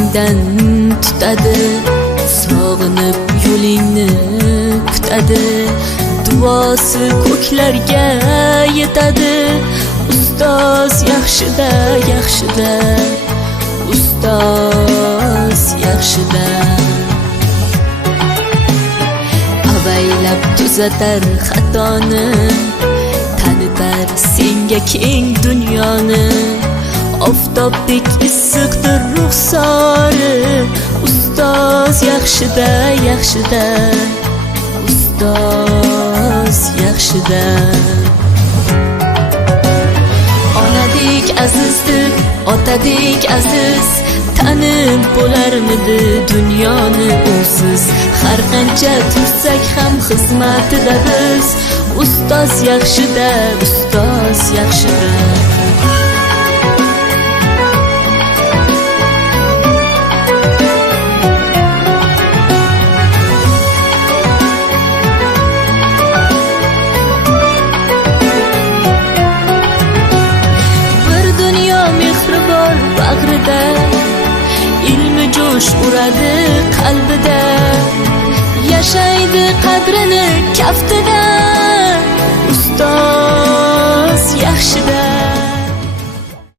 izingdan tutadi, sog'inib yo'lingni kutadi, duosi ko'klarga yetadi. Ustoz yaxshida, yaxshida, ustoz yaxshida. Avaylab tuzatar xatoni, tanitar senga keng dunyoni. Oftobdek issiqdir ruxsori, ustoz yaxshida, yaxshida, ustoz yaxshida. Onadek azizdir, otadek aziz, tanib bo'larmidi dunyoni usiz. Har qancha tursak ham xizmatida biz, ustoz yaxshida, ustoz yaxshida. Bag'rida ilmi jo'sh uradi qalbida, yashaydi qadrini kaftida, ustoz yaxshida.